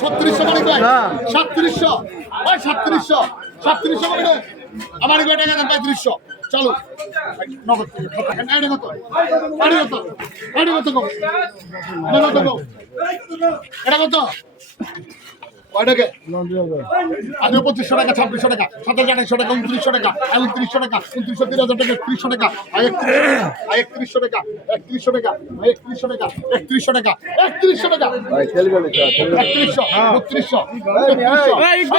3600 মানে কয় 3700 ভাই 3700 মানে আমার কয় টাকা দেন 3500 চলো নগদ এটা কত এটা কত কয়টাকে আজ 2500 টাকা 2600 টাকা 2700 টাকা 2900 টাকা 2900 টাকা 2900 3000 টাকা 3100 টাকা 3100 টাকা 3100 টাকা 3100 টাকা 3100 টাকা 3100 টাকা ভাই খেলবে না 3100 3200 3400